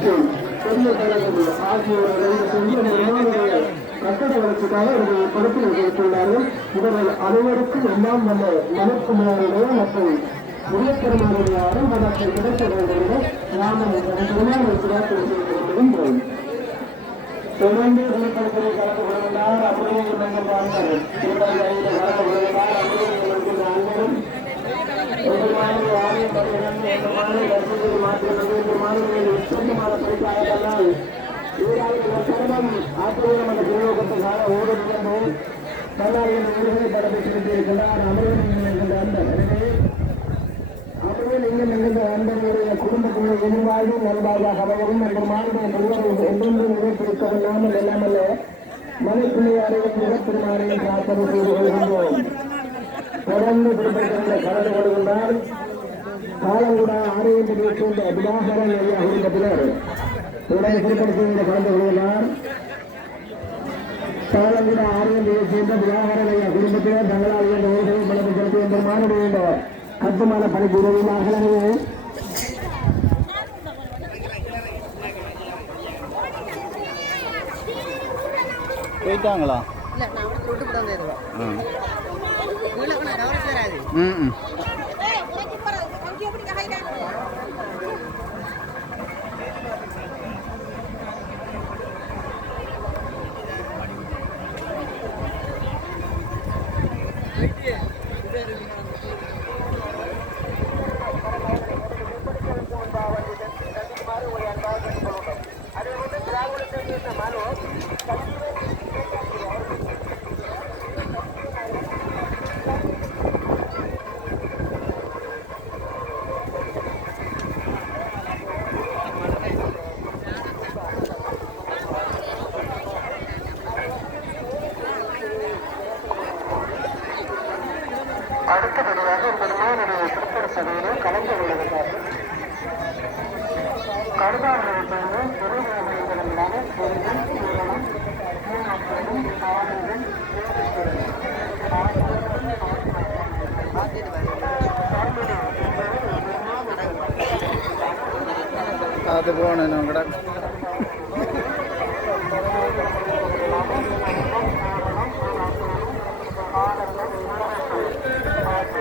பெரிய தலைவர் ஆகியோரை சென்று கட்டட வளர்ச்சிக்காக இவர்கள் பொறுப்பில் கொடுத்துள்ளார்கள். இவர்கள் அனைவருக்கும் எல்லாம் வல்ல மனக்குமாருடைய மற்றும் முருகப்பெருமானுடைய அரும்படத்தை கிடைக்க வேண்டும் என நாம் திருமணம் தொடர்ந்து விழுப்புரத்தில் கலந்து கொள்கிறார். அப்படியே நீங்கள் வாழ்ந்தார் திருப்பதியில் கலந்து கொள்கிறார். அப்படியே அனைவரும் ஒரு மாதிரி ஆலயம் படுகிறது. இந்த மாதிரி தரிசனத்தில் மாற்றுகிறது. இந்த மாதிரி சொந்தமான பரிசாயெல்லாம் சர்வம் ஆசிரியர் என்ற விநியோகத்துக்காக ஓடுகிறது. கல்லாவின் ஊர்களை படப்பட்டிருக்கிறார். அமர்வில் மிகுந்த அன்பர்களுடைய குடும்பத்தினர் எதிர்வாழ்வும் நல்வாழ்வாக அமையவும் அந்த மாநில முழுவதும் என்றென்றும் நிறைவேற்றிருக்கவில்லாமல் எல்லாமல்ல மலைப்பிள்ளையாரையும் முகப்பெருமாரையும் பிரார்த்தனை செய்து கொள்கின்றோம். தொடர்ந்து குறிப்பிட்ட கலந்து கொள்கின்றார். காலங்குடா ஆலயத்திலே சேர்ந்த விநாயகரன் ஐயா குடும்பத்தினர் தொடர்ந்து குறிப்பிட்ட கலந்து கொள்கிறார். காலங்குடா ஆலயத்திலே சேர்ந்த விநாயகரன் ஐயா குடும்பத்தினர் தங்களால் இயன்ற ஊர்களை பலத்தை செலுத்தி என்ற மாநில கட்டுமான பணிக்கு உதவியாக போயிட்டாங்களா? அடுத்தபடியாக பெருமானுடைய திருப்பர சபையிலே கலந்து கொள்வதற்காக கருதாடுகளை சேர்ந்து பெருமையான அது போன